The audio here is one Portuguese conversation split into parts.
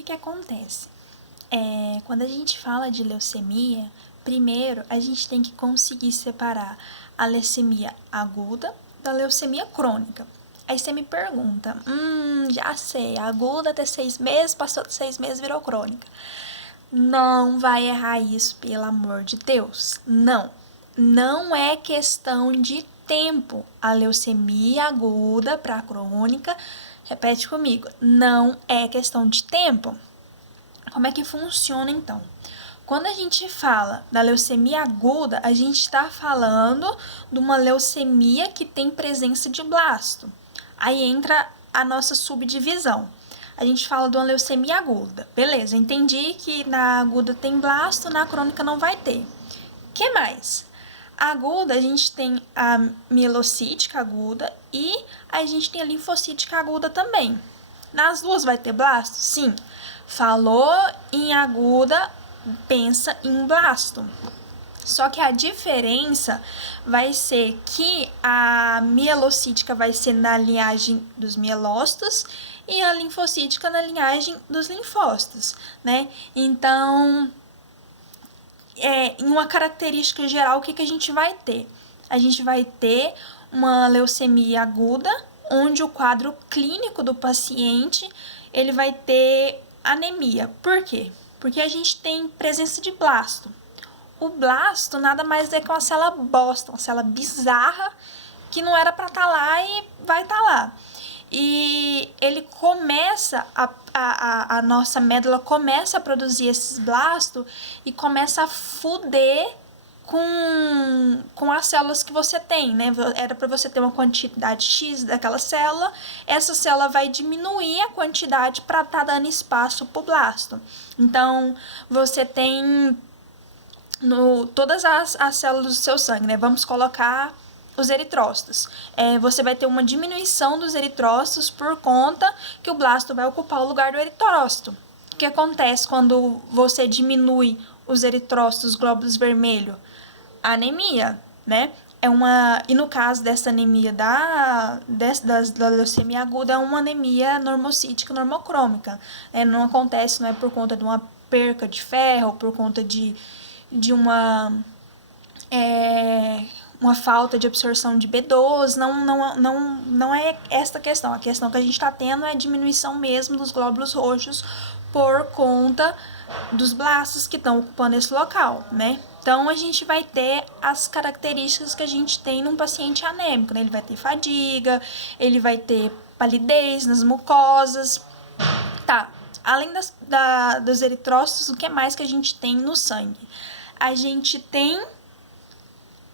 que acontece? Quando a gente fala de leucemia, primeiro a gente tem que conseguir separar a leucemia aguda da leucemia crônica. Aí você me pergunta, já sei, aguda até 6 meses, passou de 6 meses, virou crônica. Não vai errar isso, pelo amor de Deus. Não é questão de tempo. A leucemia aguda para crônica, repete comigo, não é questão de tempo. Como é que funciona então? Quando a gente fala da leucemia aguda, a gente está falando de uma leucemia que tem presença de blasto. Aí entra a nossa subdivisão. A gente fala de uma leucemia aguda. Beleza, entendi que na aguda tem blasto, na crônica não vai ter. Que mais? A aguda, a gente tem a mielocítica aguda e a gente tem a linfocítica aguda também. Nas duas vai ter blasto? Sim. Falou em aguda, pensa em blasto. Só que a diferença vai ser que a mielocítica vai ser na linhagem dos mielócitos e a linfocítica na linhagem dos linfócitos, né? Então, em uma característica geral, o que a gente vai ter? A gente vai ter uma leucemia aguda, onde o quadro clínico do paciente, ele vai ter anemia. Por quê? Porque a gente tem presença de blasto. O blasto nada mais é que uma célula bosta, uma célula bizarra, que não era para estar lá e vai estar lá. E ele começa, a nossa médula começa a produzir esses blastos e começa a fuder com as células que você tem, né? Era para você ter uma quantidade X daquela célula, essa célula vai diminuir a quantidade para estar dando espaço para o blasto. Então, você tem todas as células do seu sangue, né? Vamos colocar os eritrócitos. Você vai ter uma diminuição dos eritrócitos por conta que o blasto vai ocupar o lugar do eritrócito. O que acontece quando você diminui os eritrócitos, glóbulos vermelhos? Anemia, né? E no caso dessa anemia da leucemia aguda, é uma anemia normocítica, normocrômica. Não acontece, não é por conta de uma perca de ferro, por conta de uma falta de absorção de B12, não é esta questão. A questão que a gente está tendo é a diminuição mesmo dos glóbulos roxos por conta dos blastos que estão ocupando esse local, né? Então, a gente vai ter as características que a gente tem num paciente anêmico, né? Ele vai ter fadiga, ele vai ter palidez nas mucosas. Tá, além dos eritrócitos, o que mais que a gente tem no sangue? A gente tem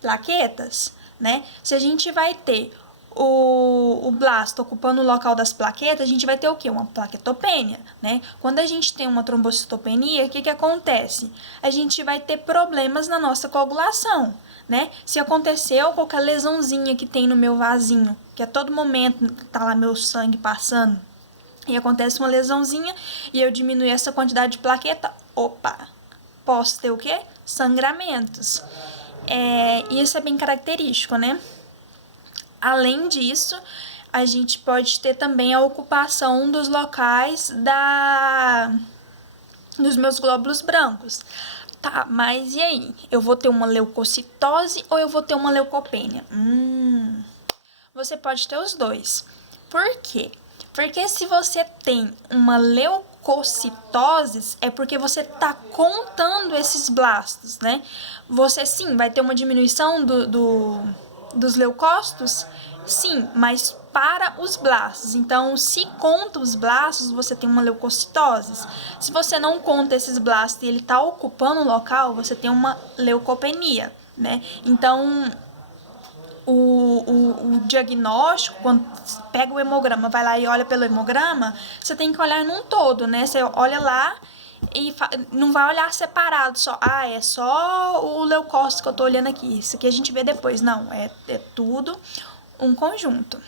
plaquetas, né? Se a gente vai ter o blasto ocupando o local das plaquetas, a gente vai ter o quê? Uma plaquetopenia, né? Quando a gente tem uma trombocitopenia, o que acontece? A gente vai ter problemas na nossa coagulação, né? Se aconteceu qualquer lesãozinha que tem no meu vasinho, que a todo momento tá lá meu sangue passando, e acontece uma lesãozinha e eu diminuo essa quantidade de plaqueta, opa, posso ter o quê? Sangramentos. Isso é bem característico, né? Além disso, a gente pode ter também a ocupação dos locais dos meus glóbulos brancos. Tá, mas e aí? Eu vou ter uma leucocitose ou eu vou ter uma leucopenia? Você pode ter os dois. Por quê? Porque se você tem uma leucocitose, é porque você está contando esses blastos, né? Você sim vai ter uma diminuição dos leucócitos, sim, mas para os blastos. Então, se conta os blastos, você tem uma leucocitose. Se você não conta esses blastos e ele está ocupando o local, você tem uma leucopenia, né? Então, o diagnóstico, quando pega o hemograma, vai lá e olha pelo hemograma, você tem que olhar num todo, né? Você olha lá e não vai olhar separado só, é só o leucócito que eu tô olhando aqui, isso aqui a gente vê depois. Não, é tudo um conjunto.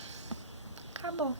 Acabou.